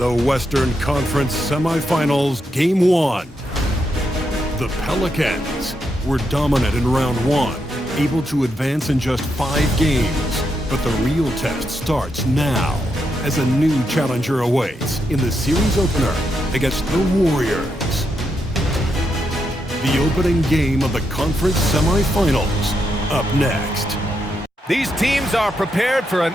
The Western Conference Semifinals, Game 1. The Pelicans were dominant in round 1, able to advance in just 5 games. But the real test starts now, as a new challenger awaits in the series opener against the Warriors. The opening game of the conference semifinals, up next. These teams are prepared for an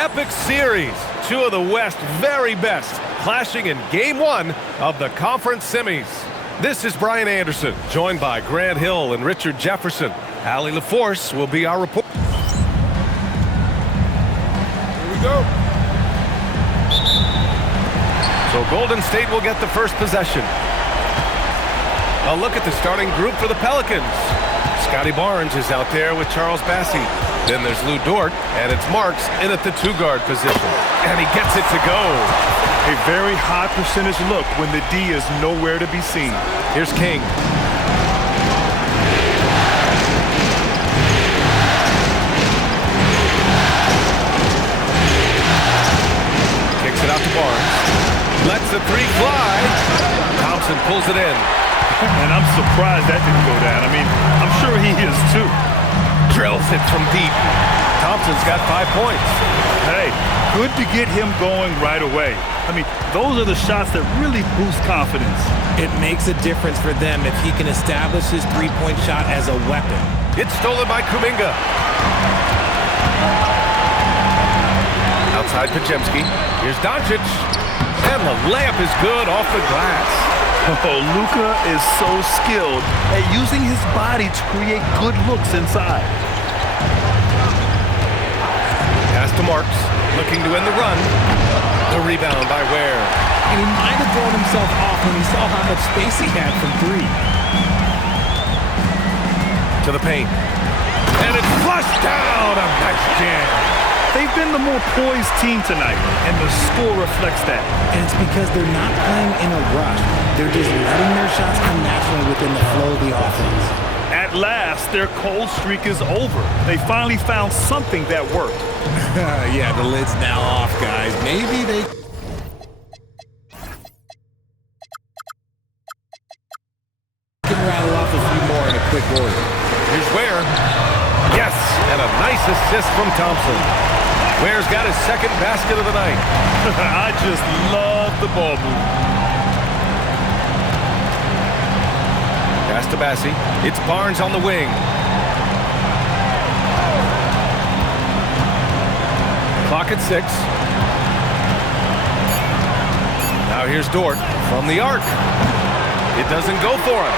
epic series. Two of the West's very best clashing in Game 1 of the conference semis. This is Brian Anderson, joined by Grant Hill and Richard Jefferson. Allie LaForce will be our report. Here we go. So Golden State will get the first possession. A look at the starting group for the Pelicans. Scotty Barnes is out there with Charles Bassey. Then there's Lou Dort, and it's Marks in at the 2-guard position. And he gets it to go. A very high percentage look when the D is nowhere to be seen. Here's King. Kicks it out to Barnes. Lets the 3 fly. Thompson pulls it in. And I'm surprised that didn't go down. I mean, I'm sure he is too. Drills it from deep. Thompson's got 5 points. Hey, good to get him going right away. I mean, those are the shots that really boost confidence. It makes a difference for them if he can establish his three-point shot as a weapon. It's stolen by Kuminga. Outside Podziemski. Here's Doncic. And the layup is good off the glass. Oh, Luka is so skilled at using his body to create good looks inside. Pass to Marks, looking to end the run. The rebound by Ware. And he might have thrown himself off when he saw how much space he had from 3. To the paint. And it's flushed down. A nice jam. They've been the more poised team tonight, and the score reflects that. And it's because they're not playing in a rush. They're just letting their shots come naturally within the flow of the offense. At last, their cold streak is over. They finally found something that worked. Yeah, the lid's now off, guys. Maybe they can rattle off a few more in a quick order. Here's Ware. Yes, and a nice assist from Thompson. Ware's got his second basket of the night. I just love the ball move. Pass to Bassey. It's Barnes on the wing. Clock at 6. Now here's Dort from the arc. It doesn't go for him.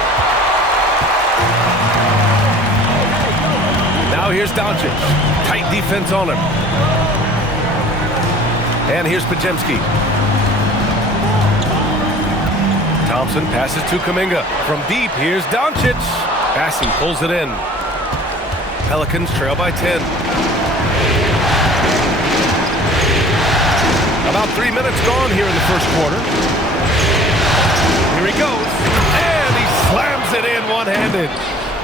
Now here's Doncic. Tight defense on him. And here's Podziemski. Thompson passes to Kuminga. From deep, here's Doncic. Bassey pulls it in. Pelicans trail by 10. About 3 minutes gone here in the first quarter. Here he goes. And he slams it in one-handed.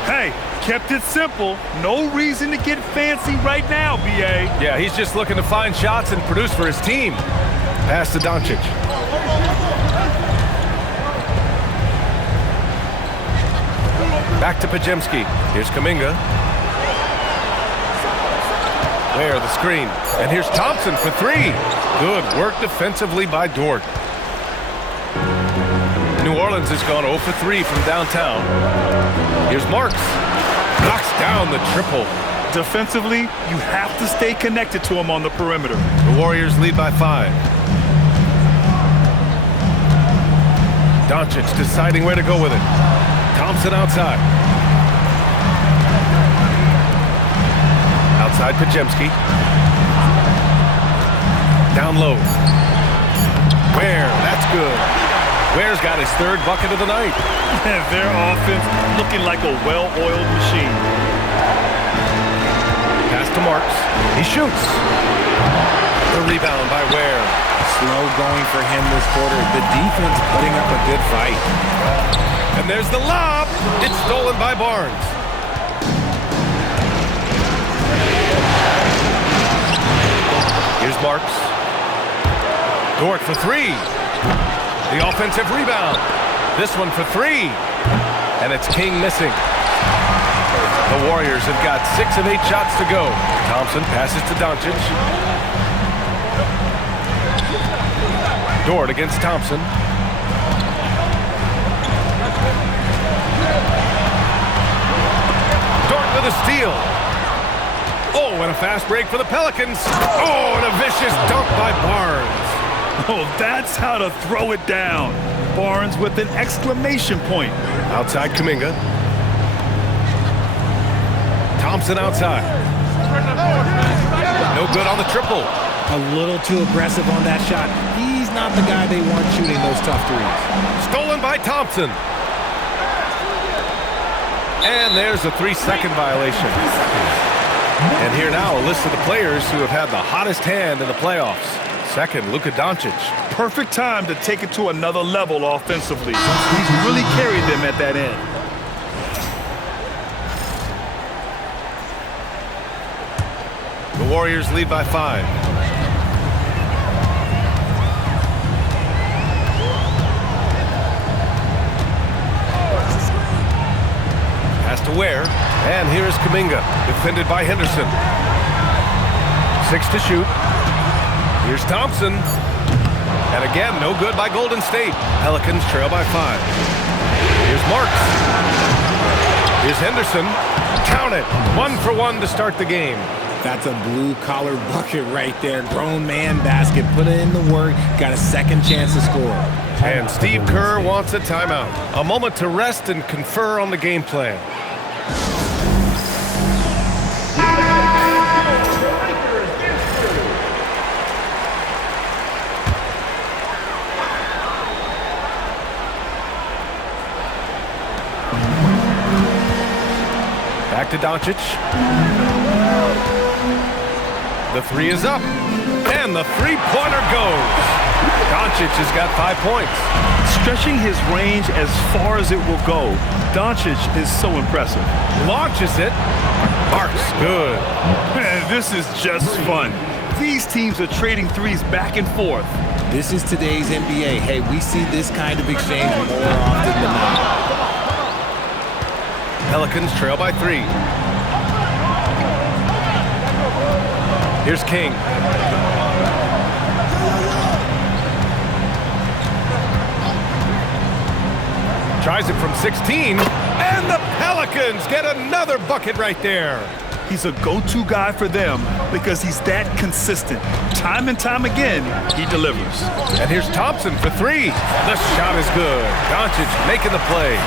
Hey, kept it simple. No reason to get fancy right now, B.A. Yeah, he's just looking to find shots and produce for his team. Pass to Doncic. Back to Podziemski. Here's Kuminga. Ware the screen. And here's Thompson for 3. Good work defensively by Dort. New Orleans has gone 0 for 3 from downtown. Here's Marks. Knocks down the triple. Defensively, you have to stay connected to him on the perimeter. The Warriors lead by 5. Doncic deciding where to go with it. Thompson outside. Outside Pajemski. Down low. Ware, that's good. Ware's got his third bucket of the night. Their offense looking like a well-oiled machine. Pass to Marks. He shoots. The rebound by Ware. Slow going for him this quarter. The defense putting up a good fight. And there's the lob. It's stolen by Barnes. Here's Marks. Dort for three. The offensive rebound. This one for three. And it's King missing. The Warriors have got 6 of 8 shots to go. Thompson passes to Doncic. Dort against Thompson. Dort with a steal. Oh, and a fast break for the Pelicans. Oh, and a vicious dunk by Barnes. Oh, that's how to throw it down. Barnes with an exclamation point. Outside Kuminga. Thompson outside. No good on the triple. A little too aggressive on that shot. He's not the guy they want shooting those tough threes. Stolen by Thompson. And there's a 3-second violation. And here now a list of the players who have had the hottest hand in the playoffs. Second, Luka Doncic. Perfect time to take it to another level offensively. He's really carried them at that end. The Warriors lead by 5. Pass to Ware. And here is Kuminga, defended by Henderson. 6 to shoot. Here's Thompson. And again, no good by Golden State. Pelicans trail by 5. Here's Marks. Here's Henderson. Count it. 1 for 1 to start the game. That's a blue-collar bucket right there. Grown man basket. Put in the work. Got a second chance to score. And Steve Kerr wants a timeout. A moment to rest and confer on the game plan. Back to Doncic. The three is up. And the three-pointer goes. Doncic has got 5 points. Stretching his range as far as it will go. Doncic is so impressive. Launches it. Marks, good. Man, this is just fun. These teams are trading threes back and forth. This is today's NBA. Hey, we see this kind of exchange more often than not. Pelicans trail by 3. Here's King. Tries it from 16. And the Pelicans get another bucket right there. He's a go-to guy for them because he's that consistent. Time and time again, he delivers. And here's Thompson for 3. The shot is good. Doncic making the play.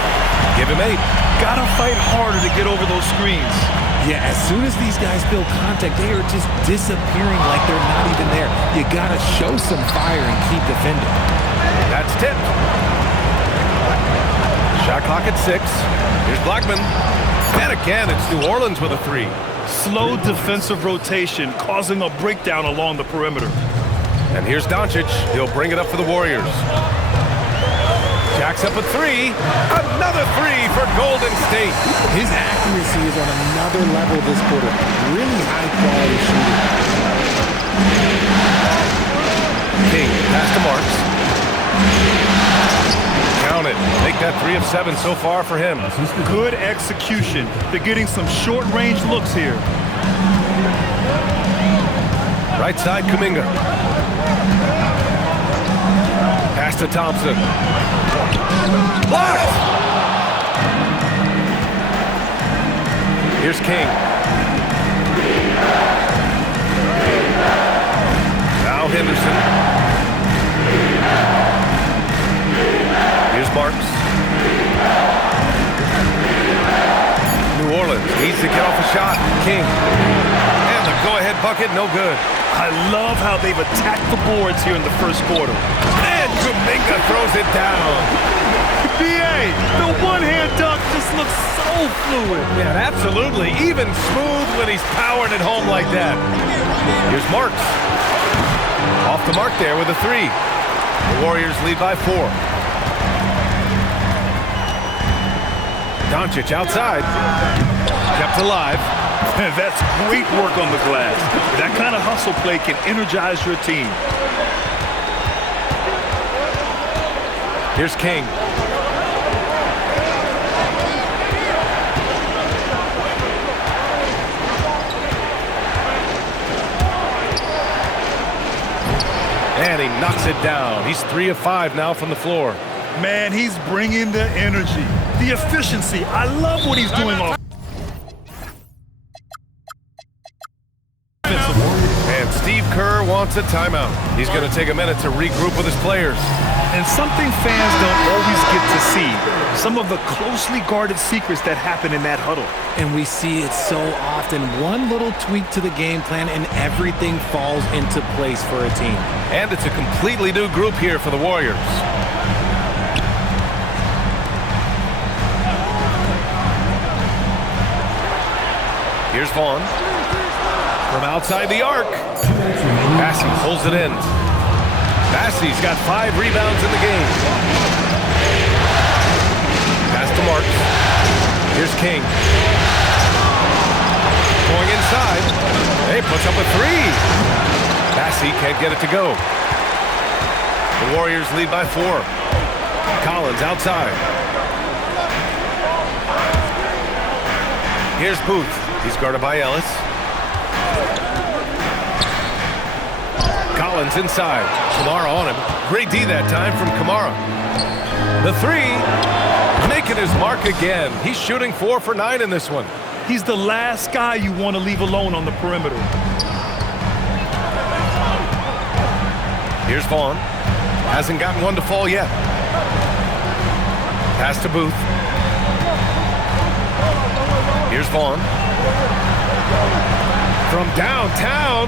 Give him 8. Gotta fight harder to get over those screens. Yeah, as soon as these guys build contact, they are just disappearing like they're not even there. You gotta show some fire and keep defending. That's tipped. Shot clock at 6. Here's Blackman. And again, it's New Orleans with a 3. Slow defensive rotation causing a breakdown along the perimeter. And here's Doncic. He'll bring it up for the Warriors. Jacks up a 3. Another 3 for Golden State. His accuracy is on another level this quarter. Really high quality shooting. King, pass to Marks. Count it. Make that 3 of 7 so far for him. Good execution. They're getting some short-range looks here. Right side, Kuminga. Pass to Thompson. Blocked! Here's King. Now Henderson. Here's Marks. New Orleans needs to get off a shot. King. And go-ahead bucket, no good. I love how they've attacked the boards here in the first quarter. And Kuminga throws it down. BA, the one-hand dunk just looks so fluid. Yeah, absolutely. Even smooth when he's powering it home like that. Here's Marks. Off the mark there with a three. The Warriors lead by 4. Doncic outside. Kept alive. That's great work on the glass. That kind of hustle play can energize your team. Here's King. And he knocks it down. He's 3 of 5 now from the floor. Man, he's bringing the energy, the efficiency. I love what he's doing off. And Steve Kerr wants a timeout. He's going to take a minute to regroup with his players. And something fans don't always get to see, some of the closely guarded secrets that happen in that huddle. And we see it so often. One little tweak to the game plan and everything falls into place for a team. And it's a completely new group here for the Warriors. Here's Vaughn. From outside the arc. Bassey pulls it in. Bassey's got 5 rebounds in the game. Pass to Marks. Here's King. Going inside. Hey, puts up a 3. Bassey can't get it to go. The Warriors lead by 4. Collins outside. Here's Booth. He's guarded by Ellis. Collins inside. Kamara on him. Great D that time from Kamara. The 3. Making his mark again. He's shooting 4 for 9 in this one. He's the last guy you want to leave alone on the perimeter. Here's Vaughn. Hasn't gotten one to fall yet. Pass to Booth. Here's Vaughn. From downtown,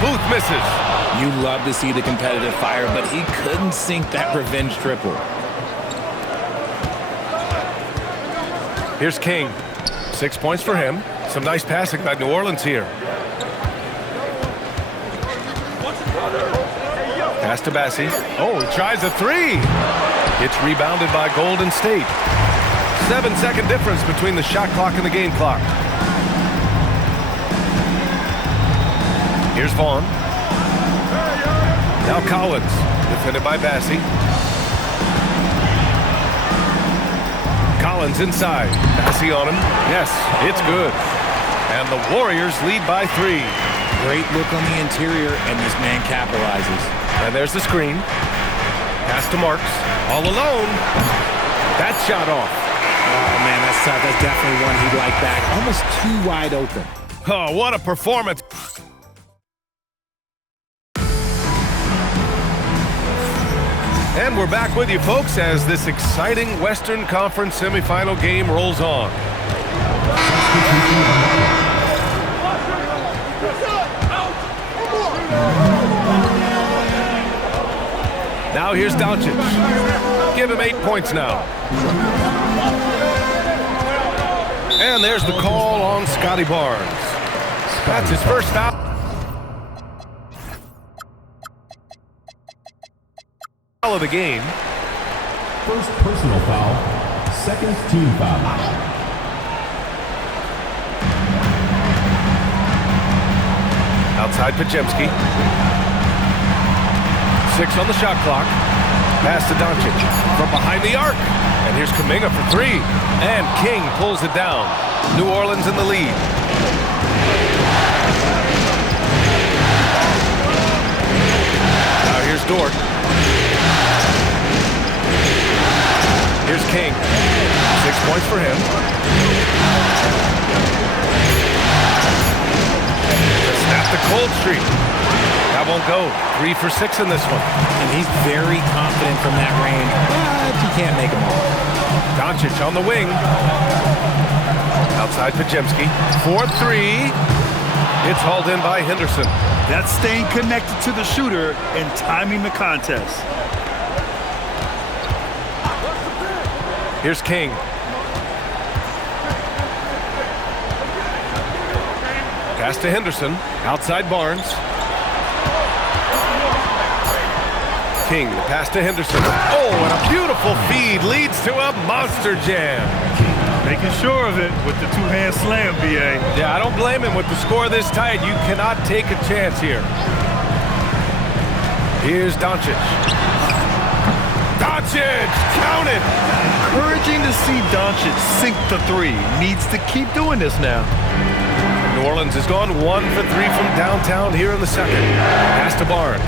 Booth misses. You love to see the competitive fire, but he couldn't sink that revenge triple. Here's King. 6 points for him. Some nice passing by New Orleans here. Pass to Bassey. Oh, he tries a 3. It's rebounded by Golden State. 7-second difference between the shot clock and the game clock. Here's Vaughn. Now Collins, defended by Bassey. Collins inside. Bassey on him. Yes, it's good. And the Warriors lead by 3. Great look on the interior, and this man capitalizes. And there's the screen. Pass to Marks. All alone. That shot off. Oh, man, that's tough. That's definitely one he'd like back. Almost too wide open. Oh, what a performance. And we're back with you, folks, as this exciting Western Conference semifinal game rolls on. Now here's Doncic. Give him 8 points now. And there's the call on Scotty Barnes. That's his first foul of the game. First personal foul, second team foul. Outside Pajemski. 6 on the shot clock. Pass to Doncic from behind the arc. And here's Kuminga for 3. And King pulls it down. New Orleans in the lead. Now here's Dort. Here's King. 6 points for him. Snap the cold streak. That won't go. 3 for 6 in this one. And he's very confident from that range, but you can't make him all. Doncic on the wing. Outside Pajemski. 4-3. It's hauled in by Henderson. That's staying connected to the shooter and timing the contest. Here's King. Pass to Henderson. Outside Barnes. King, pass to Henderson. Oh, and a beautiful feed leads to a monster jam. Making sure of it with the two-hand slam, B.A. Yeah, I don't blame him with the score this tight. You cannot take a chance here. Here's Doncic. Doncic, count it. Encouraging to see Doncic sink the three. Needs to keep doing this now. New Orleans has gone 1 for 3 from downtown here in the second. Pass to Barnes.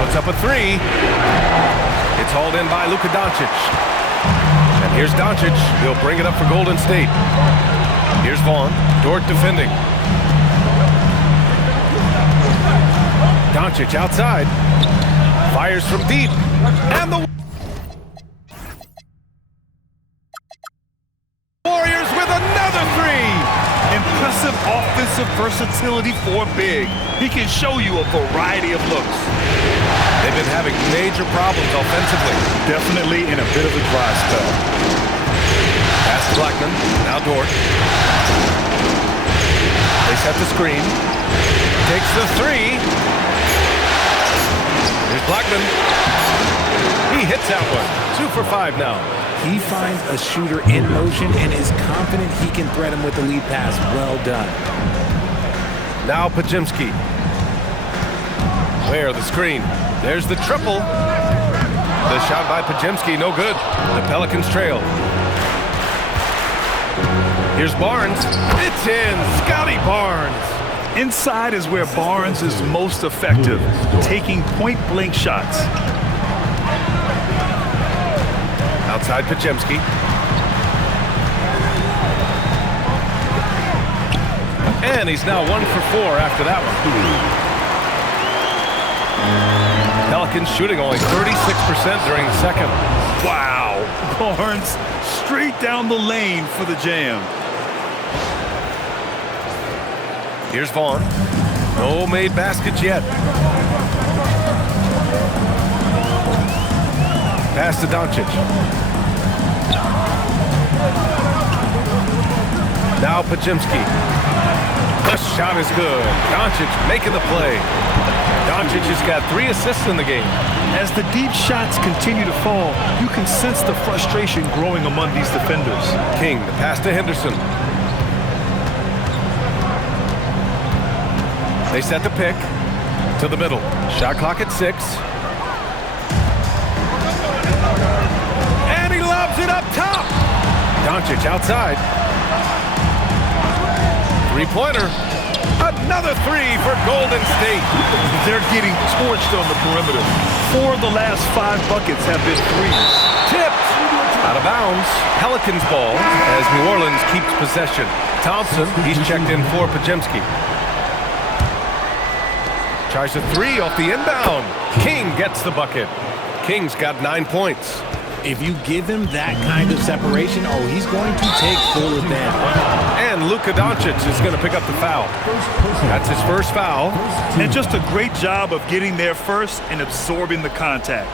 Puts up a three. It's hauled in by Luka Doncic. And here's Doncic. He'll bring it up for Golden State. Here's Vaughn. Dort defending. Doncic outside. Fires from deep. And the Warriors with another three. Impressive offensive versatility for big. He can show you a variety of looks. They've been having major problems offensively. Definitely in a bit of a dry spell. Pass to Blackman. Now Dort. They set the screen. Takes the three. Here's Blackman. He hits that one. 2 for 5 now. He finds a shooter in motion and is confident he can thread him with the lead pass. Well done. Now Pajemski. Where the screen? There's the triple. The shot by Pajemski, no good. The Pelicans trail. Here's Barnes. It's in. Scotty Barnes. Inside is where Barnes is most effective, taking point-blank shots. Outside Pajemski. And he's now 1 for 4 after that one. Pelicans shooting only 36% during the second. Wow. Barnes straight down the lane for the jam. Here's Vaughn. No made baskets yet. Pass to Doncic. Now Pajemski. The shot is good. Doncic making the play. Doncic has got 3 assists in the game. As the deep shots continue to fall, you can sense the frustration growing among these defenders. King, the pass to Henderson. They set the pick to the middle. Shot clock at 6. And he lobs it up top. Doncic outside. Three-pointer. Another three for Golden State. They're getting torched on the perimeter. 4 of the last 5 buckets have been threes. Tipped. Out of bounds. Pelicans ball as New Orleans keeps possession. Thompson, he's checked in for Pajemski. Tries a three off the inbound. King gets the bucket. King's got 9 points. If you give him that kind of separation, oh, he's going to take full advantage. And Luka Doncic is going to pick up the foul. That's his first foul. And just a great job of getting there first and absorbing the contact.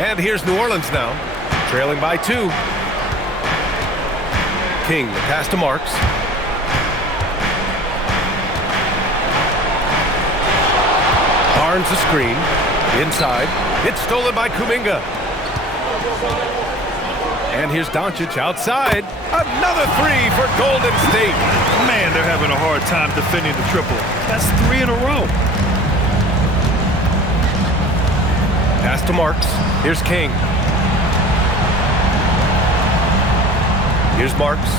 And here's New Orleans now, trailing by 2. King, the pass to Marks. Barnes the screen. Inside. It's stolen by Kuminga. And here's Doncic outside. Another three for Golden State. Man, they're having a hard time defending the triple. That's 3 in a row. Pass to Marks. Here's King. Here's Marks.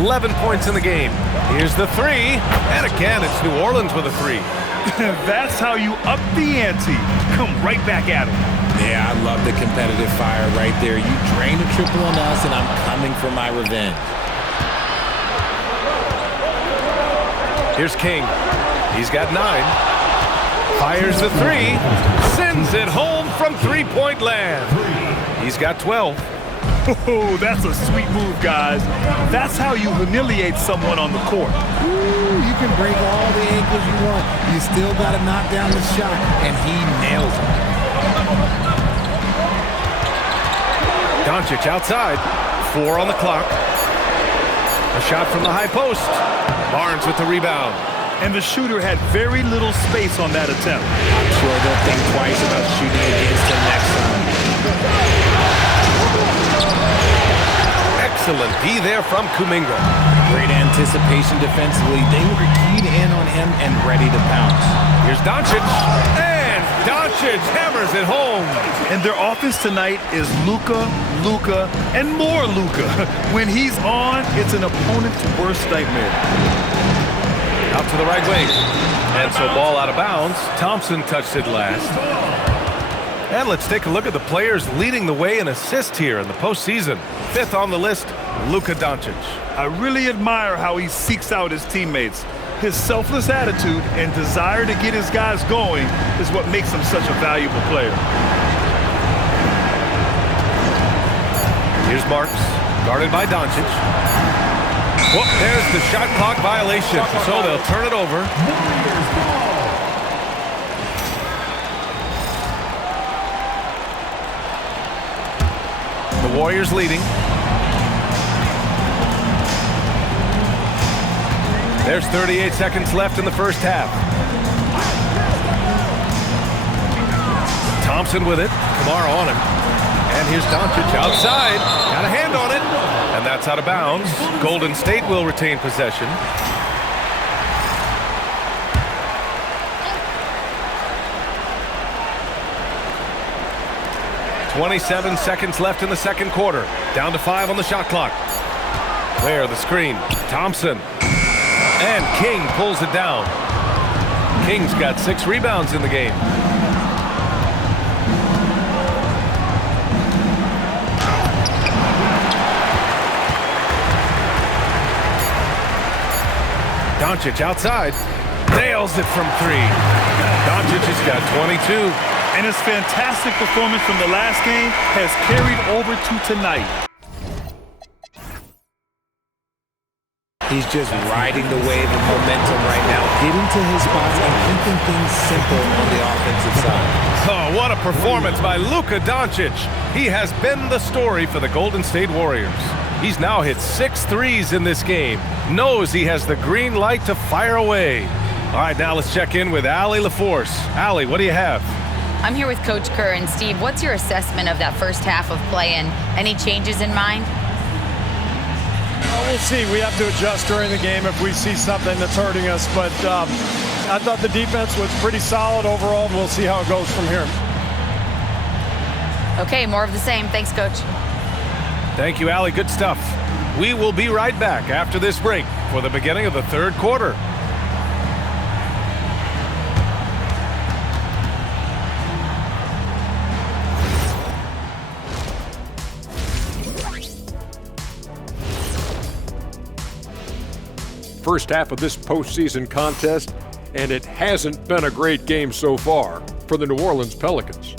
11 points in the game. Here's the three. And again, it's New Orleans with a three. That's how you up the ante. Come right back at him. Yeah, I love the competitive fire right there. You drain a triple on us, and I'm coming for my revenge. Here's King. He's got 9. Fires the three. Sends it home from three-point land. He's got 12. Oh, that's a sweet move, guys. That's how you humiliate someone on the court. Ooh, you can break all the ankles you want. You still got to knock down the shot, and he nails it. Doncic outside. 4 on the clock. A shot from the high post. Barnes with the rebound. And the shooter had very little space on that attempt. I'm sure they'll think twice about shooting against him next time. Excellent D there from Kuminga. Great anticipation defensively. They were keyed in on him and ready to pounce. Here's Doncic. And Doncic hammers it home. And their offense tonight is Luka, and more Luka. When he's on, it's an opponent's worst nightmare. Out to the right wing. And so ball out of bounds. Thompson touched it last. And let's take a look at the players leading the way in assists here in the postseason. 5th on the list, Luka Doncic. I really admire how he seeks out his teammates. His selfless attitude and desire to get his guys going is what makes him such a valuable player. Here's Marks, guarded by Doncic. Whoop, there's the shot clock violation, so they'll turn it over. The Warriors leading. There's 38 seconds left in the first half. Thompson with it. Kamara on him. And here's Doncic outside. Got a hand on it. And that's out of bounds. Golden State will retain possession. .27 seconds left in the second quarter. Down to 5 on the shot clock. There, the screen. Thompson. And King pulls it down. King's got 6 rebounds in the game. Doncic outside. Nails it from 3. Doncic has got 22. And his fantastic performance from the last game has carried over to tonight. He's just riding the wave of momentum right now, getting to his spots and keeping things simple on the offensive side. Oh, what a performance by Luka Doncic. He has been the story for the Golden State Warriors. He's now hit 6 threes in this game. Knows he has the green light to fire away. All right, now let's check in with Allie LaForce. Allie, what do you have? I'm here with Coach Kerr. And Steve, what's your assessment of that first half of play and any changes in mind? We'll see. We have to adjust during the game if we see something that's hurting us. But I thought the defense was pretty solid overall. We'll see how it goes from here. Okay, more of the same. Thanks, Coach. Thank you, Allie. Good stuff. We will be right back after this break for the beginning of the third quarter. First half of this postseason contest, and it hasn't been a great game so far for the New Orleans Pelicans.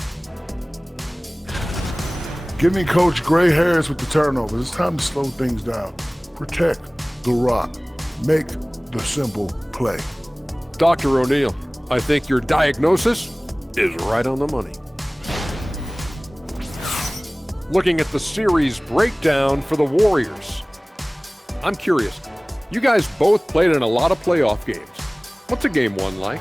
Give me Coach gray hairs with the turnovers. It's time to slow things down. Protect the rock. Make the simple play. Dr. O'Neal, I think your diagnosis is right on the money. Looking at the series breakdown for the Warriors, I'm curious. You guys both played in a lot of playoff games. What's a game 1 like?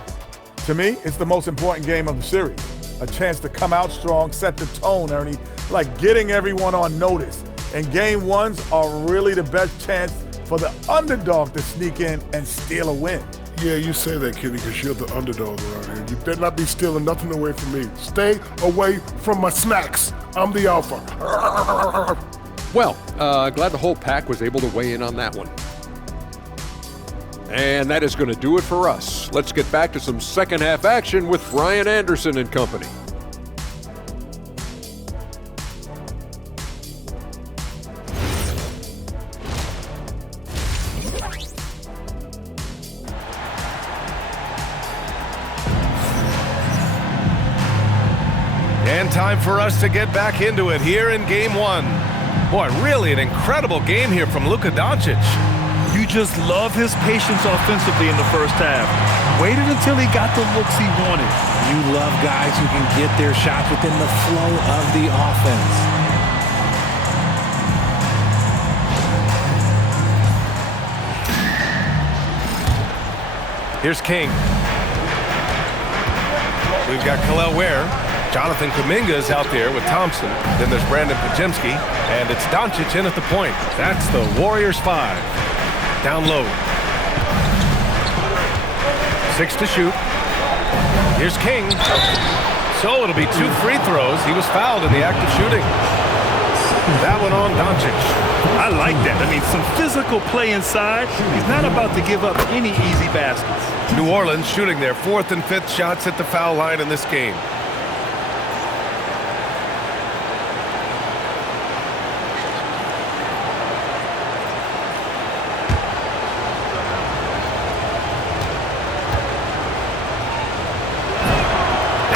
To me, it's the most important game of the series. A chance to come out strong, set the tone, Ernie, like getting everyone on notice. And game 1s are really the best chance for the underdog to sneak in and steal a win. Yeah, you say that, Kenny, because you're the underdog around here. You better not be stealing nothing away from me. Stay away from my snacks. I'm the alpha. Well, glad the whole pack was able to weigh in on that one. And that is going to do it for us. Let's get back to some second half action with Brian Anderson and company. And time for us to get back into it here in Game 1. Boy, really an incredible game here from Luka Doncic. You just love his patience offensively in the first half. Waited until he got the looks he wanted. You love guys who can get their shots within the flow of the offense. Here's King. We've got Kel'el Ware. Jonathan Kuminga is out there with Thompson. Then there's Brandon Podziemski. And it's Doncic in at the point. That's the Warriors 5. Down low. 6 to shoot. Here's King. So it'll be 2 free throws. He was fouled in the act of shooting. That one on Doncic. I like that. I mean, some physical play inside. He's not about to give up any easy baskets. New Orleans shooting their 4th and 5th shots at the foul line in this game.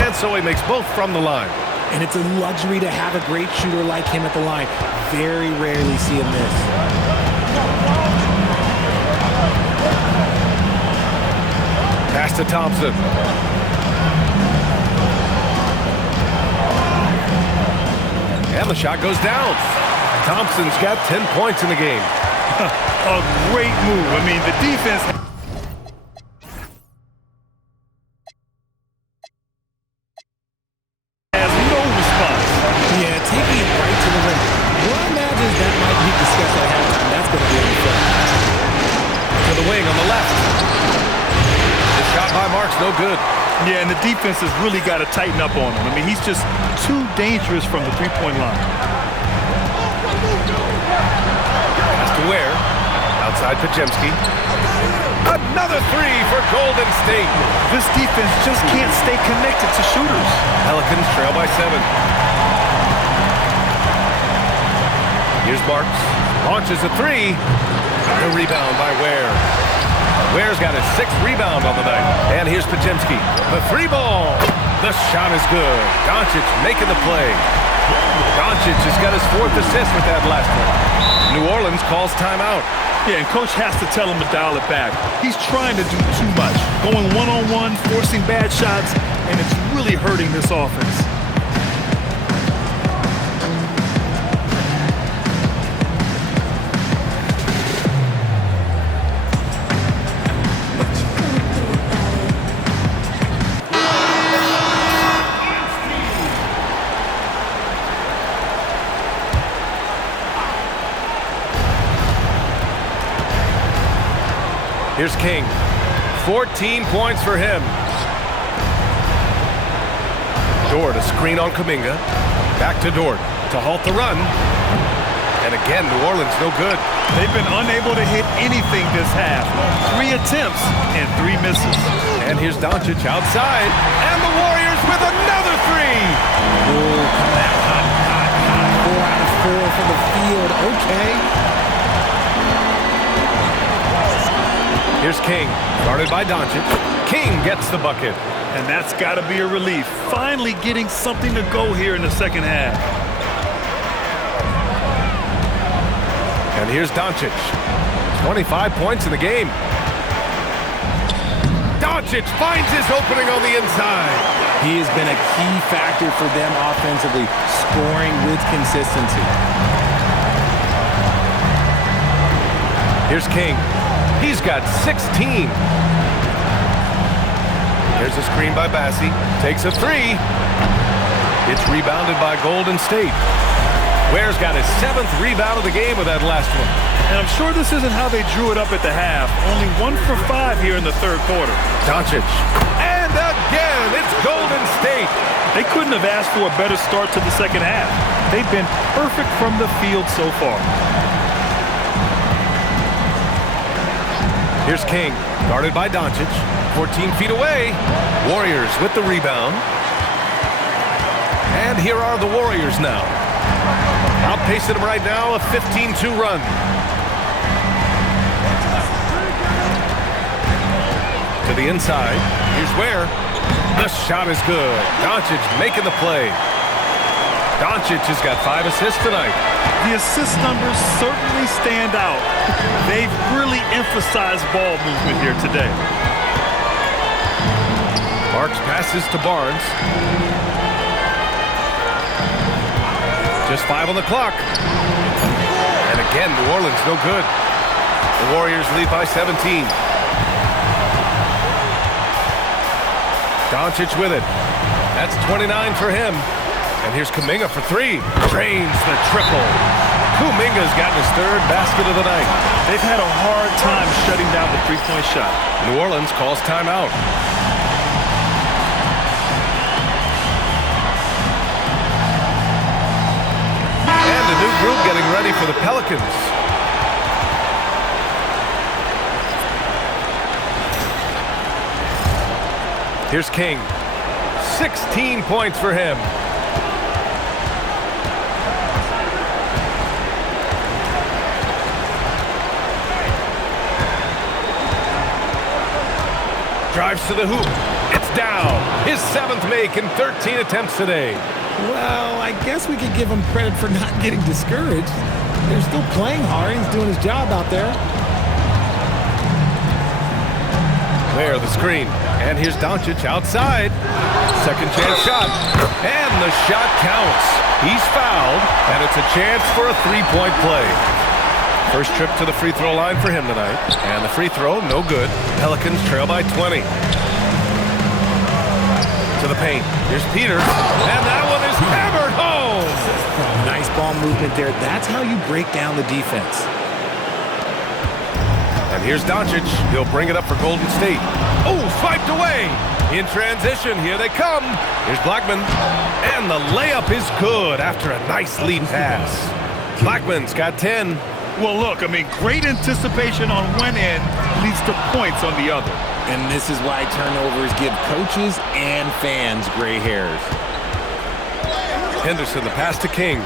And so he makes both from the line. And it's a luxury to have a great shooter like him at the line. Very rarely see him miss. Pass to Thompson. And the shot goes down. Thompson's got 10 points in the game. A great move. I mean, the defense has no response. Yeah, taking it right to the rim. One imagines that might be discussed at halftime. That's going to be a fun. To the wing on the left. The shot by Mark's no good. Yeah, and the defense has really got to tighten up on him. I mean, he's just too dangerous from the three-point line. Pass to Ware. Outside Podziemski. Another 3 for Golden State. This defense just can't stay connected to shooters. Pelicans trail by 7. Here's Marks. Launches a 3. The rebound by Ware. Ware's got his 6th rebound on the night. And here's Podziemski. The 3 ball. The shot is good. Doncic making the play. Doncic has got his 4th assist with that last one. New Orleans calls timeout. Yeah, and coach has to tell him to dial it back. He's trying to do too much. Going one-on-one, forcing bad shots, and it's really hurting this offense. Here's King. 14 points for him. Dort, a screen on Kuminga. Back to Dort to halt the run. And again, New Orleans no good. They've been unable to hit anything this half. 3 attempts and 3 misses. And here's Doncic outside. And the Warriors with another 3. Oh, come back hot. 4 out of 4 from the field. Okay. Here's King, guarded by Doncic. King gets the bucket. And that's got to be a relief. Finally getting something to go here in the second half. And here's Doncic. 25 points in the game. Doncic finds his opening on the inside. He has been a key factor for them offensively, scoring with consistency. Here's King. He's got 16. There's a screen by Bassi. Takes a 3. It's rebounded by Golden State. Ware's got his 7th rebound of the game with that last one. And I'm sure this isn't how they drew it up at the half. Only 1 for 5 here in the third quarter. Doncic. And again, it's Golden State. They couldn't have asked for a better start to the second half. They've been perfect from the field so far. Here's King, guarded by Doncic. 14 feet away. Warriors with the rebound. And here are the Warriors now. Outpacing them right now, a 15-2 run. To the inside. Here's Ware. The shot is good. Doncic making the play. Doncic has got 5 assists tonight. The assist numbers certainly stand out. They've really emphasized ball movement here today. Marks passes to Barnes. Just 5 on the clock. And again, New Orleans no good. The Warriors lead by 17. Doncic with it. That's 29 for him. And here's Kuminga for 3. Drains the triple. Kuminga's gotten his 3rd basket of the night. They've had a hard time shutting down the three-point shot. New Orleans calls timeout. And a new group getting ready for the Pelicans. Here's King. 16 points for him. Drives to the hoop. It's down. His 7th make in 13 attempts today. Well, I guess we could give him credit for not getting discouraged. They're still playing hard. He's doing his job out there. There, the screen. And here's Doncic outside. Second chance shot. And the shot counts. He's fouled, and it's a chance for a 3-point play. First trip to the free throw line for him tonight. And the free throw, no good. Pelicans trail by 20. To the paint. Here's Peters. And that one is hammered home. Nice ball movement there. That's how you break down the defense. And here's Doncic. He'll bring it up for Golden State. Oh, swiped away. In transition, here they come. Here's Blackman. And the layup is good after a nice lead pass. Blackman's got 10. Well, look, I mean, great anticipation on one end leads to points on the other. And this is why turnovers give coaches and fans gray hairs. Henderson, the pass to King.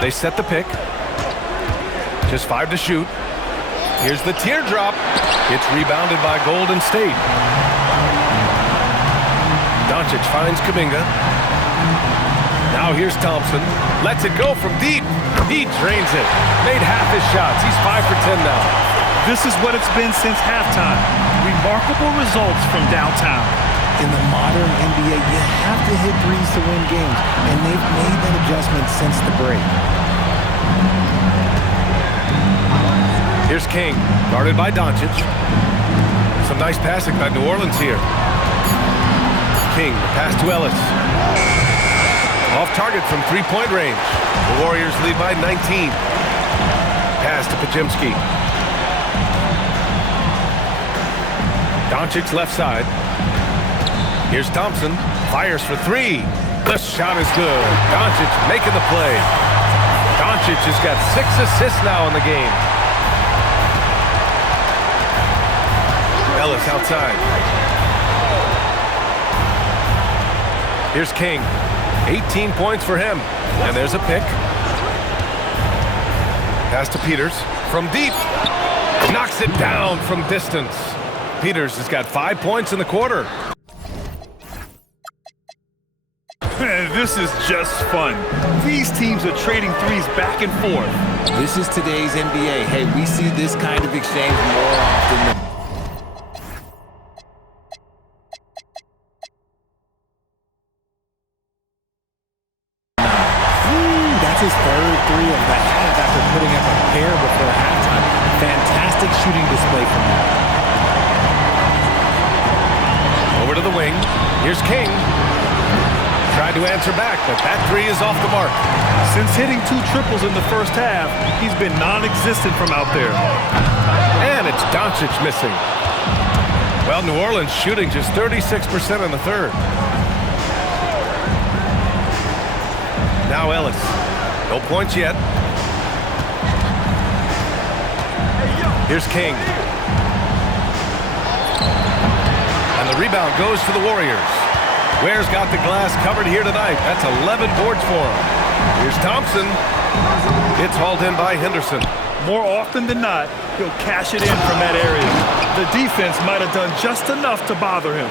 They set the pick. Just 5 to shoot. Here's the teardrop. It's rebounded by Golden State. Doncic finds Kuminga. Now here's Thompson. Lets it go from deep. He drains it. Made half his shots. He's 5 for 10 now. This is what it's been since halftime. Remarkable results from downtown. In the modern NBA, you have to hit threes to win games, and they've made that adjustment since the break. Here's King, guarded by Doncic. Some nice passing by New Orleans here. King, pass to Ellis. Off target from 3-point range. The Warriors lead by 19. Pass to Pajemski. Doncic left side. Here's Thompson. Fires for 3. The shot is good. Doncic making the play. Doncic has got 6 assists now in the game. Ellis outside. Here's King. 18 points for him. And there's a pick. Pass to Peters. From deep. Knocks it down from distance. Peters has got 5 points in the quarter. This is just fun. These teams are trading threes back and forth. This is today's NBA. Hey, we see this kind of exchange more often than... That's his 3rd three of the half after putting up a pair before halftime. Fantastic shooting display from him. Over to the wing. Here's King. Tried to answer back, but that 3 is off the mark. Since hitting 2 triples in the first half, he's been non-existent from out there. And it's Doncic missing. Well, New Orleans shooting just 36% in the 3rd. Now Ellis. No points yet. Here's King. And the rebound goes to the Warriors. Ware's got the glass covered here tonight. That's 11 boards for him. Here's Thompson. It's hauled in by Henderson. More often than not, he'll cash it in from that area. The defense might have done just enough to bother him.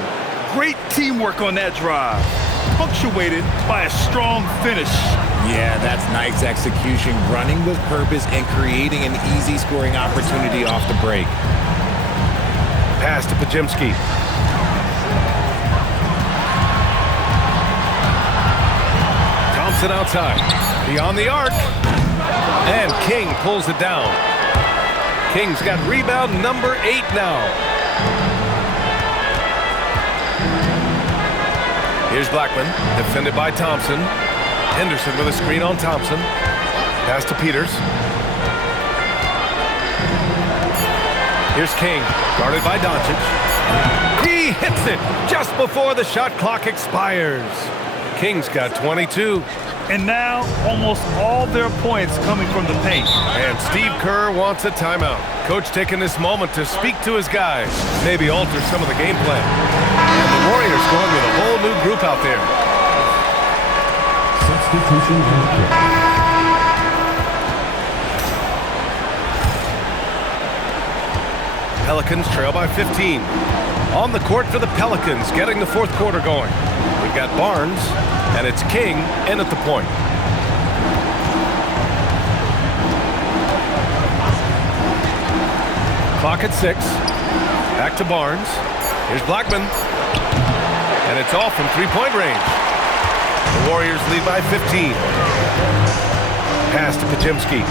Great teamwork on that drive, punctuated by a strong finish. Yeah, that's nice execution, running with purpose and creating an easy scoring opportunity off the break. Pass to Pajemski. Thompson outside. Beyond the arc. And King pulls it down. King's got rebound number 8 now. Here's Blackman, defended by Thompson. Henderson with a screen on Thompson. Pass to Peters. Here's King, guarded by Doncic. He hits it just before the shot clock expires. King's got 22. And now, almost all their points coming from the paint. And Steve Kerr wants a timeout. Coach taking this moment to speak to his guys, maybe alter some of the game plan. And the Warriors going with a whole new group out there. Substitution on kick. Pelicans trail by 15. On the court for the Pelicans, getting the fourth quarter going. We've got Barnes, and it's King in at the point. Clock at 6. Back to Barnes. Here's Blackman. And it's off from three-point range. The Warriors lead by 15. Pass to Pajemski.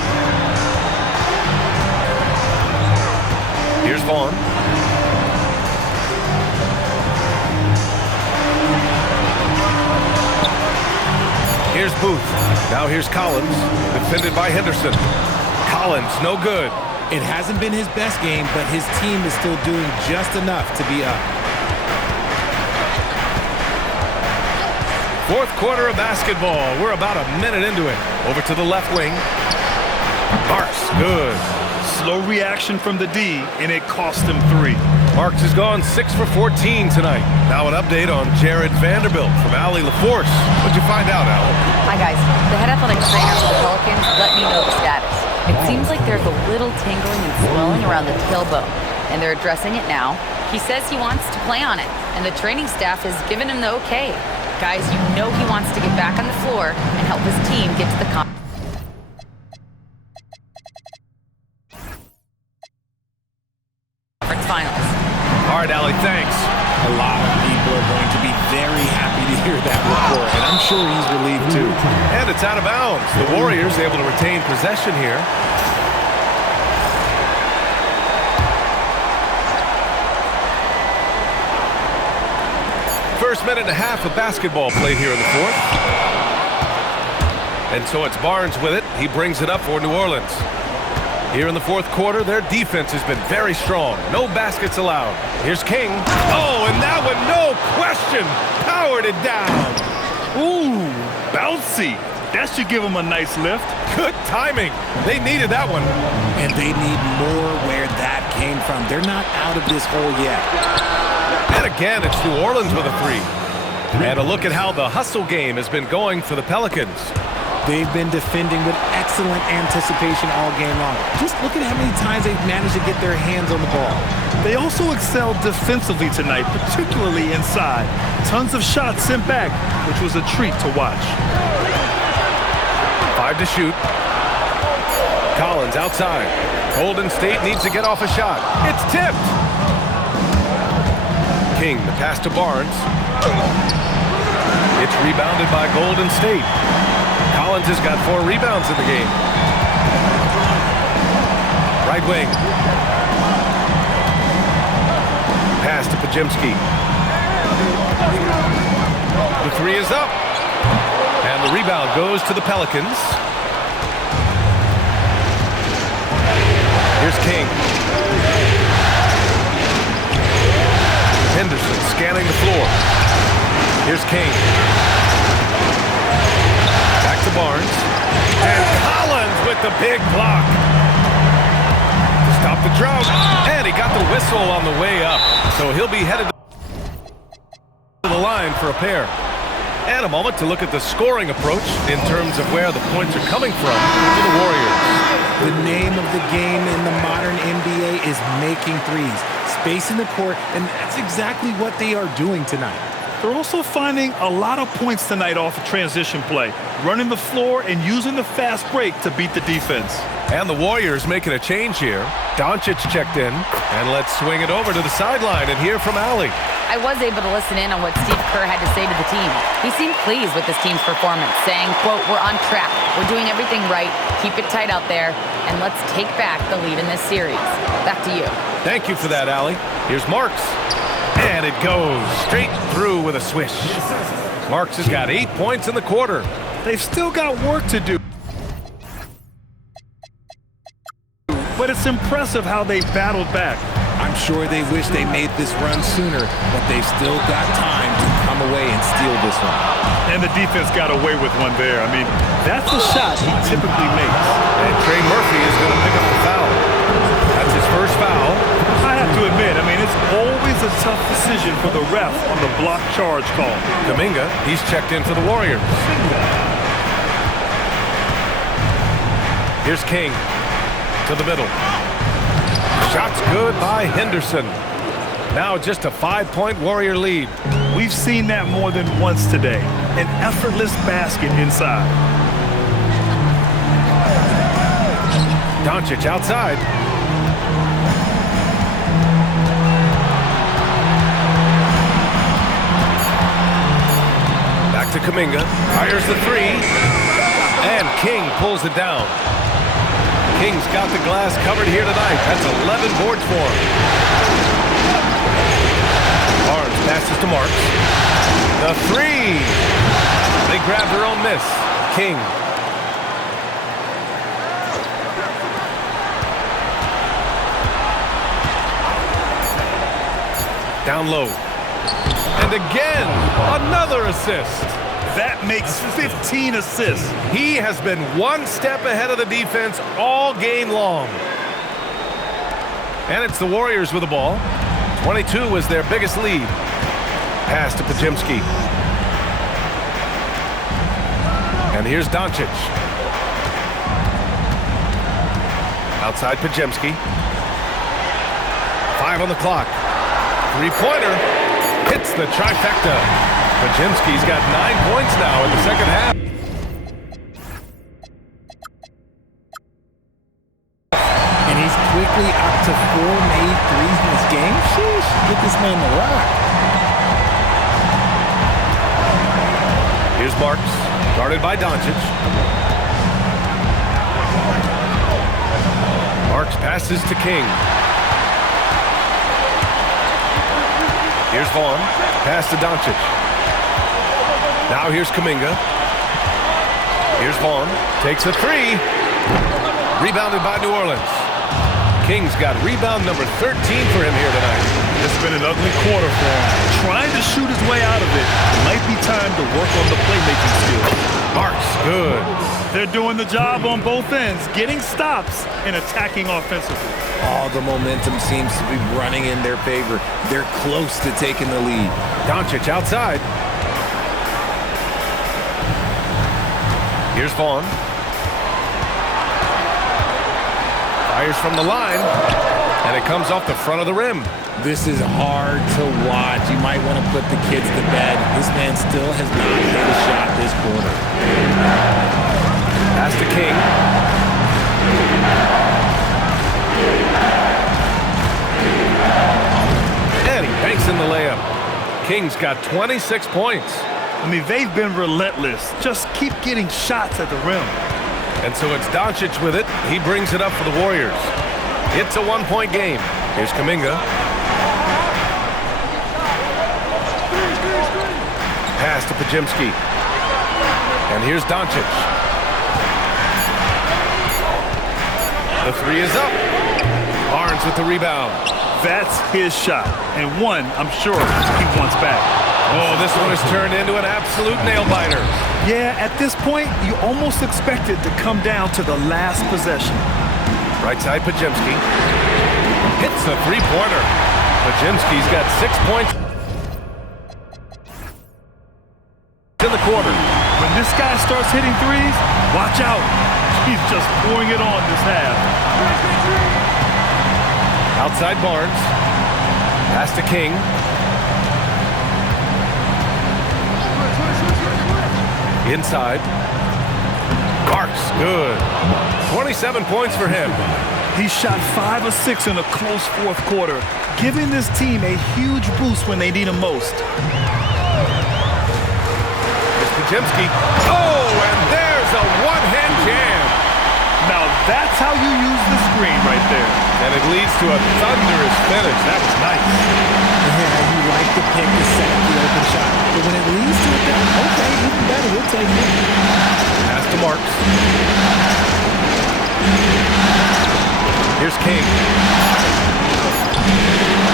Here's Vaughn. Here's Booth. Now here's Collins, defended by Henderson. Collins, no good. It hasn't been his best game, but his team is still doing just enough to be up. Fourth quarter of basketball. We're about a minute into it. Over to the left wing. Marks, good. Slow reaction from the D, and it cost him 3. Marks has gone 6 for 14 tonight. Now an update on Jared Vanderbilt from Allie LaForce. What'd you find out, Al? Hi, guys. The head athletic trainer for the Pelicans let me know the status. It seems like there's a little tingling and swelling around the tailbone, and they're addressing it now. He says he wants to play on it, and the training staff has given him the okay. Guys, you know he wants to get back on the floor and help his team get to the conference finals. All right, Allie, thanks. A lot of people are going to be very happy to hear that report, and I'm sure he's relieved too. And it's out of bounds. The Warriors able to retain possession here. First minute and a half of basketball played here in the fourth. And so it's Barnes with it. He brings it up for New Orleans. Here in the fourth quarter, their defense has been very strong. No baskets allowed. Here's King. Oh, and that one, no question, powered it down. Ooh, bouncy. That should give him a nice lift. Good timing. They needed that one. And they need more where that came from. They're not out of this hole yet. And again, it's New Orleans with a 3. And a look at how the hustle game has been going for the Pelicans. They've been defending with excellent anticipation all game long. Just look at how many times they've managed to get their hands on the ball. They also excelled defensively tonight, particularly inside. Tons of shots sent back, which was a treat to watch. 5 to shoot. Collins outside. Golden State needs to get off a shot. It's tipped. King, the pass to Barnes. It's rebounded by Golden State. Collins has got 4 rebounds in the game. Right wing. Pass to Pajemski. The 3 is up. And the rebound goes to the Pelicans. Here's King. Henderson scanning the floor. Here's King. Back to Barnes. And Collins with the big block. To stop the drought. And he got the whistle on the way up. So he'll be headed to the line for a pair. And a moment to look at the scoring approach in terms of where the points are coming from for the Warriors. The name of the game in the modern NBA is making threes. spacing the court, and that's exactly what they are doing tonight. They're also finding a lot of points tonight off of transition play, running the floor and using the fast break to beat the defense. And the Warriors making a change here. Doncic checked in, and let's swing it over to the sideline and hear from Allie. I was able to listen in on what Steve Kerr had to say to the team. He seemed pleased with his team's performance, saying, quote, "We're on track. We're doing everything right. Keep it tight out there, and let's take back the lead in this series." Back to you. Thank you for that, Allie. Here's Marks. And it goes straight through with a swish. Marks has got 8 points in the quarter. They've still got work to do. But it's impressive how they battled back. I'm sure they wish they made this run sooner, but they've still got time to come away and steal this one. And the defense got away with one there. I mean, that's a shot he typically makes. And Trey Murphy is going to pick up the foul. That's his first foul. I have to admit, I mean, it's always a tough decision for the ref on the block charge call. Kuminga, he's checked in for the Warriors. Here's King to the middle. Shot's good by Henderson. Now just a 5-point Warrior lead. We've seen that more than once today. An effortless basket inside. Doncic outside. Back to Kuminga. Fires the three. And King pulls it down. King's got the glass covered here tonight. That's 11 boards for him. Barnes passes to Marks. The three. They grab their own miss. King. Down low. And again, another assist. That makes 15 assists. He has been one step ahead of the defense all game long. And it's the Warriors with the ball. 22 was their biggest lead. Pass to Podziemski. And here's Doncic. Outside Podziemski. 5 on the clock. Three-pointer. Hits the trifecta. Podziemski's got 9 points now in the second half. And he's quickly up to 4 made threes in this game. Sheesh, get this man the rock. Here's Marks, guarded by Doncic. Marks passes to King. Here's Vaughn, pass to Doncic. Now here's Kuminga. Here's Vaughn, takes a three. Rebounded by New Orleans. King's got rebound number 13 for him here tonight. It's been an ugly quarter for him. Trying to shoot his way out of it. Might be time to work on the playmaking skills. Marks, good. They're doing the job on both ends, getting stops and attacking offensively. All the momentum seems to be running in their favor. They're close to taking the lead. Doncic outside. Here's Vaughn. Fires from the line, and it comes off the front of the rim. This is hard to watch. You might want to put the kids to bed. This man still has not hit a shot this quarter. Pass to King. And he banks in the layup. King's got 26 points. I mean, they've been relentless. Just keep getting shots at the rim. And so it's Doncic with it. He brings it up for the Warriors. It's a 1-point game. Here's Kuminga. Pass to Podziemski. And here's Doncic. The three is up. Barnes with the rebound. That's his shot. And one, I'm sure, he wants back. Oh, this one has turned into an absolute nail-biter. Yeah, at this point, you almost expect it to come down to the last possession. Right side, Podziemski. Hits the three-pointer. Podziemski's got 6 points in the quarter. When this guy starts hitting threes, watch out. He's just pouring it on this half. Outside Barnes. Pass to King. Inside. Marks, good. 27 points for him. He shot 5 of 6 in a close fourth quarter, giving this team a huge boost when they need him most. Here's Podziemski. Oh, and there's a one-hand jam. Now that's how you use the screen right there. And it leads to a thunderous finish. That was nice. Yeah, you like to pick to set up the open shot. But when it leads to a dunk, okay, even better, we'll take it. Pass to Marks. Here's King.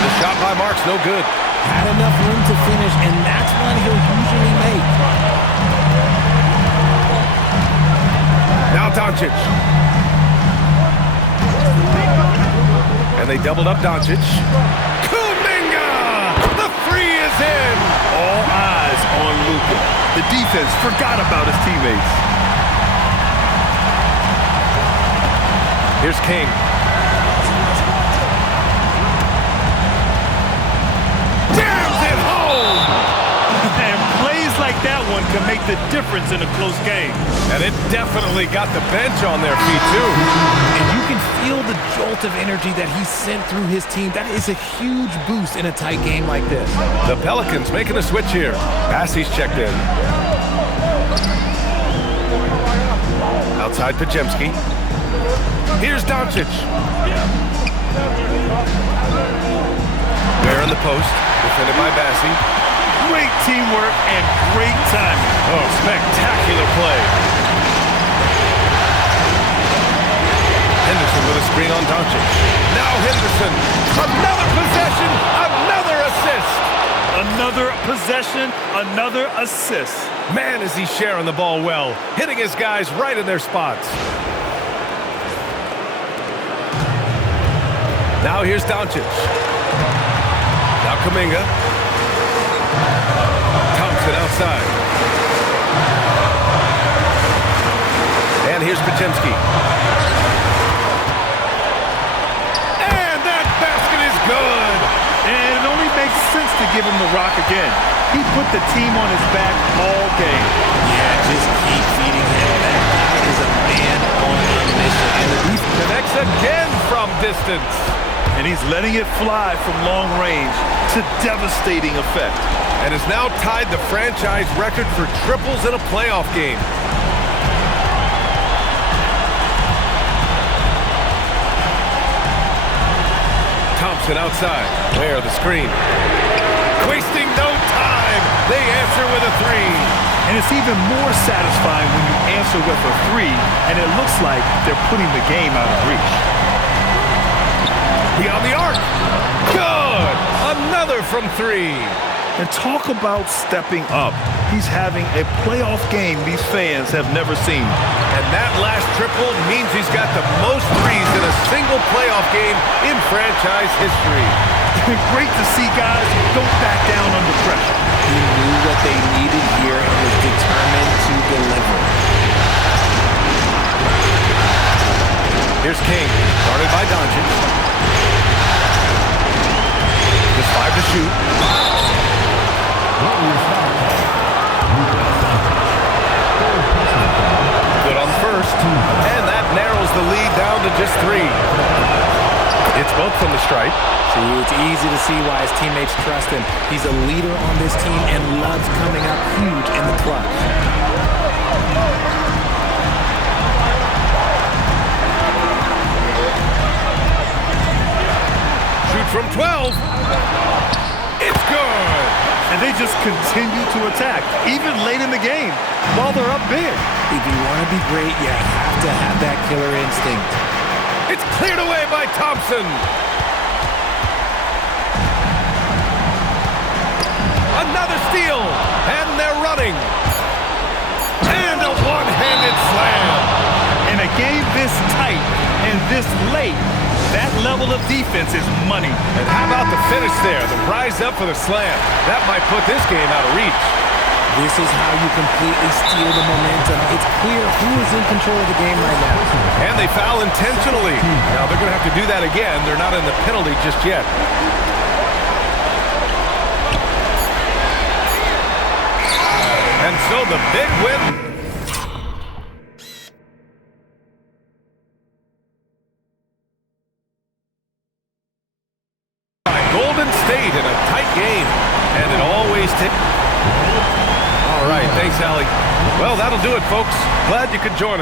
The shot by Marks, no good. Had enough room to finish, and that's one he'll usually make. Now Doncic. And they doubled up Doncic. Kuminga! The three is in! All eyes on Luka. The defense forgot about his teammates. Here's King. Jams it home! And plays like that one can make the difference in a close game. And it definitely got the bench on their feet, too. And you can feel the jolt of energy that he sent through his team. That is a huge boost in a tight game like this. The Pelicans making a switch here. Bassey's checked in. Outside Podziemski. Here's Doncic. Ware in the post. Defended by Bassey. Great teamwork and great timing. Oh, spectacular play. Henderson with a screen on Doncic. Now Henderson. Another possession. Another assist. Another possession. Another assist. Man, is he sharing the ball well. Hitting his guys right in their spots. Now here's Doncic. Now Kuminga. Thompson outside. And here's Podziemski. And that basket is good. And it only makes sense to give him the rock again. He put the team on his back all game. Yeah, just keep feeding him. That guy is a man on a mission. And the defense connects again from distance. And he's letting it fly from long range to devastating effect. And has now tied the franchise record for triples in a playoff game. Thompson outside. Ware the screen. Wasting no time. They answer with a three. And it's even more satisfying when you answer with a three, and it looks like they're putting the game out of reach. Beyond the arc. Good. Another from three. And talk about stepping up. He's having a playoff game these fans have never seen. And that last triple means he's got the most threes in a single playoff game in franchise history. Great to see guys who don't back down under pressure. He knew what they needed here and was determined to deliver. Here's King, guarded by Doncic. Just 5 to shoot. Good on first. And that narrows the lead down to just 3. It's both from the stripe. See, it's easy to see why his teammates trust him. He's a leader on this team and loves coming up huge in the clutch. Shoot from 12. It's good. And they just continue to attack, even late in the game, while they're up big. If you want to be great, you have to have that killer instinct. It's cleared away by Thompson. Another steal, and they're running. And a one-handed slam. In a game this tight and this late, that level of defense is money. And how about the finish there? The rise up for the slam. That might put this game out of reach. This is how you completely steal the momentum. It's clear who is in control of the game right now. And they foul intentionally. Now they're going to have to do that again. They're not in the penalty just yet. so the big win. Golden State in a tight game, and it always takes. All right, thanks, Allie. Well, that'll do it, folks. Glad you could join us.